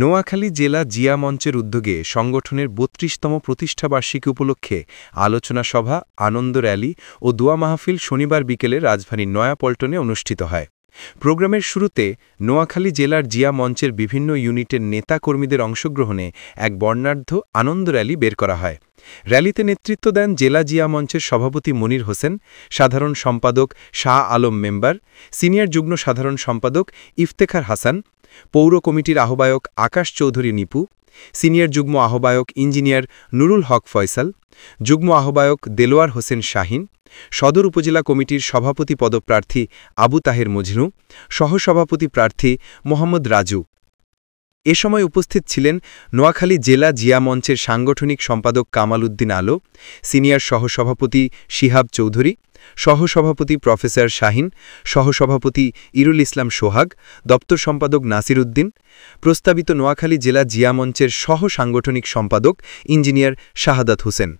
নোয়াখালী জেলা জিয়া মঞ্চের উদ্যোগে সংগঠনের ৩২তম প্রতিষ্ঠাবার্ষিকী উপলক্ষে আলোচনা সভা, আনন্দ র্যালি ও দোয়া মাহফিল শনিবার বিকেলে রাজধানীর নয়াপল্টনে অনুষ্ঠিত হয়। প্রোগ্রামের শুরুতে নোয়াখালী জেলার জিয়া মঞ্চের বিভিন্ন ইউনিটের নেতা কর্মীদের অংশগ্রহণে এক বর্ণাঢ্য আনন্দ র্যালি বের করা হয়। র্যালিতে নেতৃত্ব দেন জেলা জিয়া মঞ্চের সভাপতি মনির হোসেন, সাধারণ সম্পাদক শাহ আলম মেম্বার, সিনিয়র যুগ্ম সাধারণ সম্পাদক ইফতেখার হাসান, পৌর কমিটির আহ্বায়ক আকাশ চৌধুরী নিপু, সিনিয়র যুগ্ম আহ্বায়ক ইঞ্জিনিয়ার নুরুল হক ফয়সাল, যুগ্ম আহ্বায়ক দেলোয়ার হোসেন শাহিন, সদর উপজেলা কমিটির সভাপতি পদপ্রার্থী আবু তাহের মজনু, সহসভাপতি প্রার্থী মোহাম্মদ রাজু। এ সময় উপস্থিত ছিলেন নোয়াখালী জেলা জিয়া মঞ্চের সাংগঠনিক সম্পাদক কামাল উদ্দিন আলো, সিনিয়র সহসভাপতি শিহাব চৌধুরী, সহসভাপতি প্রফেসর শাহিন, সহসভাপতি ইরুল ইসলাম সোহাগ, দপ্তর সম্পাদক নাসির উদ্দিন, প্রস্তাবিত নোয়াখালী জেলা জিয়া মঞ্চের সহ সাংগঠনিক সম্পাদক ইঞ্জিনিয়ার শাহাদাত হোসেন,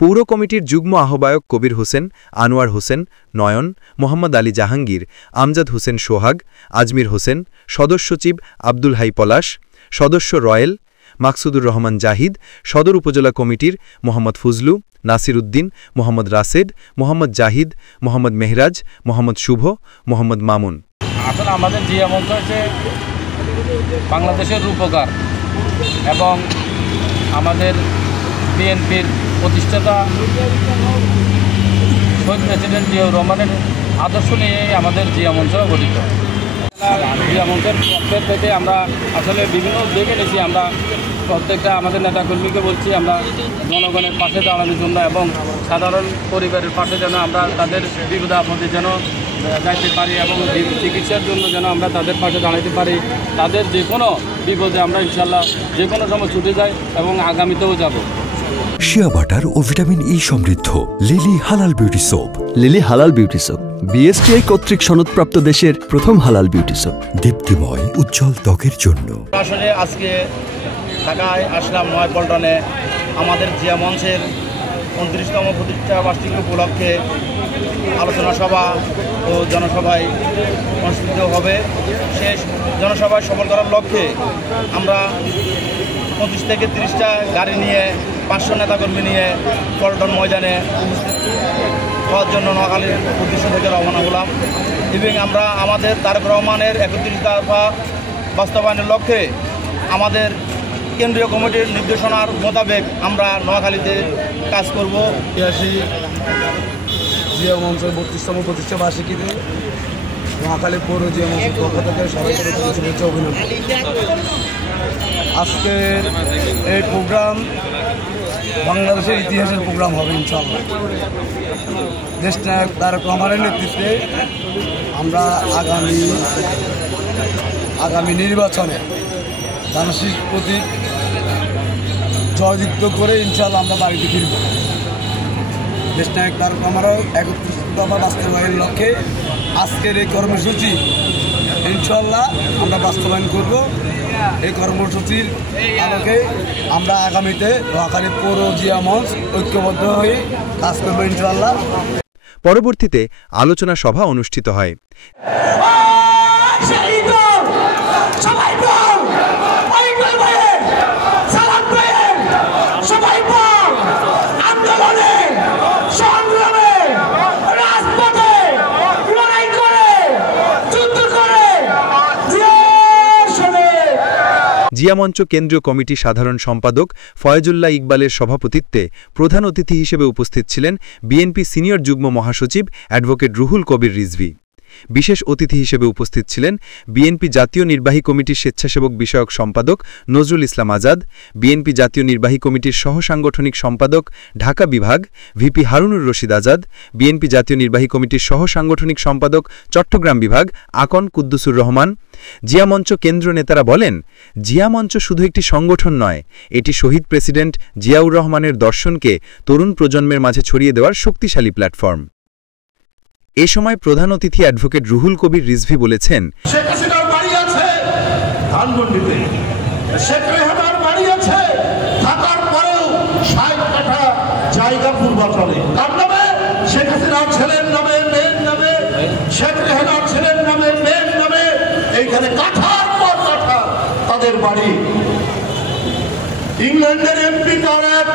পৌর কমিটির যুগ্ম আহ্বায়ক কবির হোসেন, আনোয়ার হোসেন, নয়ন, মোহাম্মদ আলী জাহাঙ্গীর, আমজাদ হোসেন সোহাগ, আজমির হোসেন, সদস্য সচিব আব্দুল হাই পলাশ, সদস্য রয়েল, মাকসুদুর রহমান জাহিদ, সদর উপজেলা কমিটির মোহাম্মদ ফুজলু, নাসির উদ্দিন, মোহাম্মদ রাশেদ, মোহাম্মদ জাহিদ, মোহাম্মদ মেহরাজ, মোহাম্মদ শুভ, মোহাম্মদ মামুন। আসলে আমাদের জিয়া মঞ্চ হচ্ছে বাংলাদেশের রূপকার এবং আমাদের বিএনপির প্রতিষ্ঠাতা শহীদ প্রেসিডেন্ট জিয়াউর রহমানের আদর্শ নিয়ে আমাদের জিয়া মঞ্চ গঠিত। জিয়া মঞ্চের পক্ষের থেকে আমরা আসলে বিভিন্ন উদ্যোগে নিয়েছি। আমরা প্রত্যেকটা আমাদের নেতাকর্মীকে বলছি আমরা জনগণের পাশে দাঁড়ানোর জন্য এবং সাধারণ পরিবারের পাশে যেন আমরা তাদের বিপদে আপদে যেন যাইতে পারি এবং চিকিৎসার জন্য যেন আমরা তাদের পাশে দাঁড়াতে পারি। তাদের যে কোনো বিপদে আমরা ইনশাল্লাহ যে কোনো সময় ছুটে যাই এবং আগামীতেও যাব। শিয়া বাটার ও ভিটামিন ই সমৃদ্ধ লিলি হালাল বিউটি সোপ। লিলি হালাল বিউটি সোপ বিএসটিআই কর্তৃক সনদপ্রাপ্ত দেশের প্রথম হালাল বিউটি সোপ, দীপ্তিময় উজ্জ্বল ত্বকের জন্য। আসলে আজকে ঢাকায় আসলাম নয়াপল্টনে আমাদের জিয়া মঞ্চের ২৯তম প্রতিষ্ঠাবার্ষিকী উপলক্ষে আলোচনা সভা ও জনসভায় অনুষ্ঠিত হবে। শেষ জনসভায় সফল করার লক্ষ্যে আমরা ২৫ থেকে ৩০টা গাড়ি নিয়ে ৫০০ নেতাকর্মী নিয়ে পল্টন ময়দানে উপস্থিত হওয়ার জন্য নোয়াখালীর উদ্দেশ্য থেকে রওনা হলাম এবং আমরা আমাদের তারেক রহমানের ৩১ দফা বাস্তবায়নের লক্ষ্যে আমাদের কেন্দ্রীয় কমিটির নির্দেশনার মোতাবেক আমরা নোয়াখালীতে কাজ করব। জিয়া মঞ্চের ৩২তম প্রতিষ্ঠাবার্ষিকীতে নোয়াখালী পৌর জিয়া মঞ্চের পক্ষ থেকে সবাইকে শুভেচ্ছা অভিনন্দন। আজকের এই প্রোগ্রাম বাংলাদেশের ইতিহাসের প্রোগ্রাম হবে ইনশাআল্লাহ। দেশনায়ক তারেক রহমানের নেতৃত্বে আমরা আগামী নির্বাচনে দানশীল প্রতীক জয়যুক্ত করে ইনশাআল্লাহ আমরা বাড়িতে ফিরব। দেশনায়ক তারেক রহমানের ৩১ দফা বাস্তবায়নের লক্ষ্যে আজকের এই কর্মসূচি ইনশাআল্লাহ আমরা বাস্তবায়ন করব। এই কর্মসূচির আলোকে আমরা আগামীতে নোয়াখালী পৌর জিয়া মঞ্চ ঐক্যবদ্ধ হয়ে কাজ করব ইনশাআল্লাহ। পরবর্তীতে আলোচনা সভা অনুষ্ঠিত হয়। জিয়া মঞ্চ কেন্দ্রীয় কমিটি সাধারণ সম্পাদক ফয়েজুল্লাহ ইকবালের সভাপতিত্বে প্রধান অতিথি হিসেবে উপস্থিত ছিলেন বিএনপি সিনিয়র যুগ্ম মহাসচিব অ্যাডভোকেট রুহুল কবির রিজভী। বিশেষ অতিথি হিসেবে উপস্থিত ছিলেন বিএনপি জাতীয় নির্বাহী কমিটির স্বেচ্ছাসেবক বিষয়ক সম্পাদক নজরুল ইসলাম আজাদ, বিএনপি জাতীয় নির্বাহী কমিটির সহ সাংগঠনিক সম্পাদক ঢাকা বিভাগ ভিপি হারুনুর রশিদ আজাদ, বিএনপি জাতীয় নির্বাহী কমিটির সহ সাংগঠনিক সম্পাদক চট্টগ্রাম বিভাগ আকন কুদ্দুসুর রহমান। জিয়া মঞ্চ কেন্দ্র নেতারা বলেন, জিয়া মঞ্চ শুধু একটি সংগঠন নয়, এটি শহীদ প্রেসিডেন্ট জিয়াউর রহমানের দর্শনকে তরুণ প্রজন্মের মাঝে ছড়িয়ে দেওয়ার শক্তিশালী প্ল্যাটফর্ম। এ সময় প্রধান অতিথি অ্যাডভোকেট রুহুল কবির রিজভী বলেছেন, শেখ হাসিনার বাড়ি আছে ধানমন্ডিতে, শেখ রেহানার বাড়ি আছে থাকার পরেও ৬০ কাঠা জায়গা পূর্বাচলে। তার নামে শেখ হাসিনার ছেলের নামে, মেয়ের নামে, শেখ রেহানার ছেলের নামে, মেয়ের নামে এইখানে কাঠার পর কাঠা তাদের জলের বাড়ি। ইংল্যান্ডের এমপি তার এক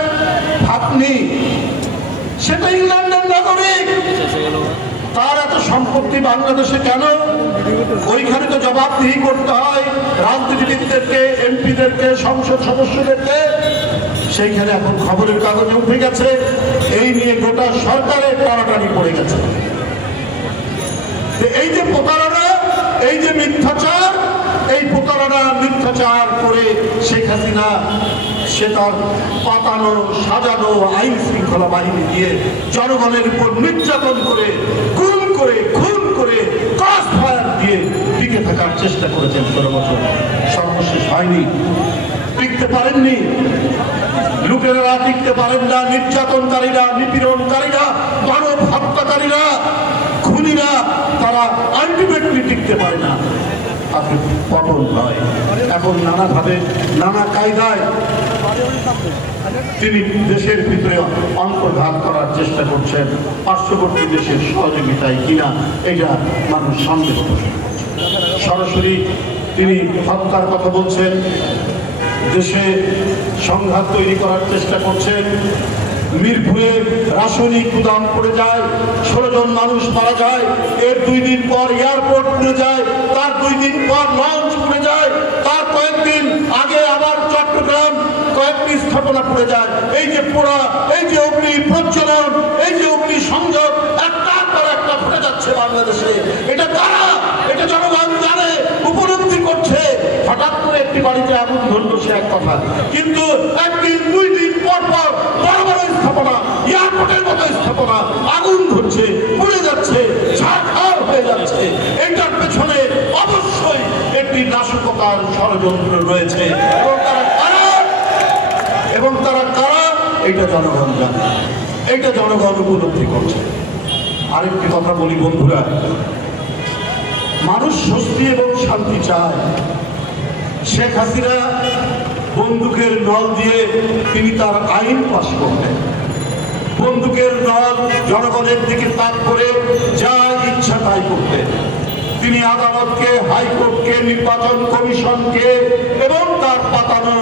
ভাগ্নি, সেটা ইংল্যান্ডের নাগরিক। তার এত সম্পত্তি বাংলাদেশে কেন? ওইখানে তো জবাবদিহি করতে হয় রাজনীতিবিদদেরকে, এমপিদেরকে, সংসদ সদস্যদেরকে। সেইখানে এখন খবরের কাগজে উঠে গেছে, এই নিয়ে গোটা সরকারের টানাটানি পড়ে গেছে। এই যে প্রতারণা, এই যে মিথ্যাচার, এই প্রতারণা মিথ্যাচার করে শেখ হাসিনা সে তার পাতানো সাজানো আইন শৃঙ্খলা বাহিনী দিয়ে জনগণের উপর নির্যাতন করে, গুম করে, খুন করে, ক্রস ফায়ার দিয়ে টিকে থাকার চেষ্টা করেছেন ১৬ বছর। সর্বশেষ হয়নি, টিকতে পারেননি। লুটেরারা টিকতে পারেন না, নির্যাতনকারীরা, নিপীড়নকারীরা, মানব হত্যাকারীরা, খুনিরা, তারা আলটিমেটলি টিকতে পারে না, তাকে পতন হয়। এখন নানাভাবে নানা কায়দায় তিনি দেশের ভিতরে অন্তর্ঘাত করার চেষ্টা করছেন, পার্শ্ববর্তী দেশের সহযোগিতায় কিনা এটা মানুষ সন্দেহ করছে। সরাসরি তিনি হত্যার কথা বলছেন, দেশে সংঘাত তৈরি করার চেষ্টা করছেন। মিরপুরে রাসায়নিক গুদাম পড়ে যায়, ১৬ জন মানুষ মারা যায়। এর ২ দিন পর এয়ারপোর্ট পুড়ে যায়, তার ২ দিন পর লঞ্চ পুড়ে যায়, তার কয়েকদিন আগে আবার চট্টগ্রাম কয়েকটি স্থাপনা পুড়ে যায়। এই যে পোড়া, এই যে অগ্নি প্রজ্বলন, এই যে অগ্নি সংযোগ একটার পর একটা ঘটে যাচ্ছে বাংলাদেশে। এটা কারা? এটা জনগণ জানে, উপলব্ধি করছে। হঠাৎ করে একটি বাড়িতে আগুন ধরলো সে এক কথা, কিন্তু একদিন ২ দিন পর পর বড় বড় স্থাপনা, এয়ারপোর্টের মতো স্থাপনা আগুন ধরছে, পুড়ে যাচ্ছে, ছারখার হয়ে যাচ্ছে। এটার পেছনে অবশ্যই একটি নাশকতার ষড়যন্ত্র রয়েছে। এবং তারা কারা এটা জনগণ জানে, এটা জনগণ উপলব্ধি করছে। আরেকটি কথা বলি বন্ধুরা, মানুষ স্বস্তি এবং শান্তি চায়। শেখ হাসিনা বন্দুকের নল দিয়ে তিনি তার আইন পাশ করলেন। বন্দুকের নল জনগণের দিকে তাক করে যা ইচ্ছা তাই করতেন। তিনি আদালতকে, হাইকোর্টকে, নির্বাচন কমিশনকে এবং তার পাতানো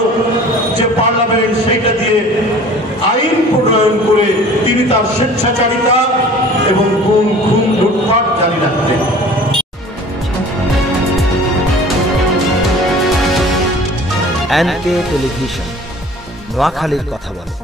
যে পার্লামেন্ট সেইটা দিয়ে আইন প্রণয়ন করে তিনি তার স্বেচ্ছাচারিতা এবং গুম, খুন, লুটপাট জারি রাখতেন। এনকে টেলিভিশন, নোয়াখালীর কথা বলে।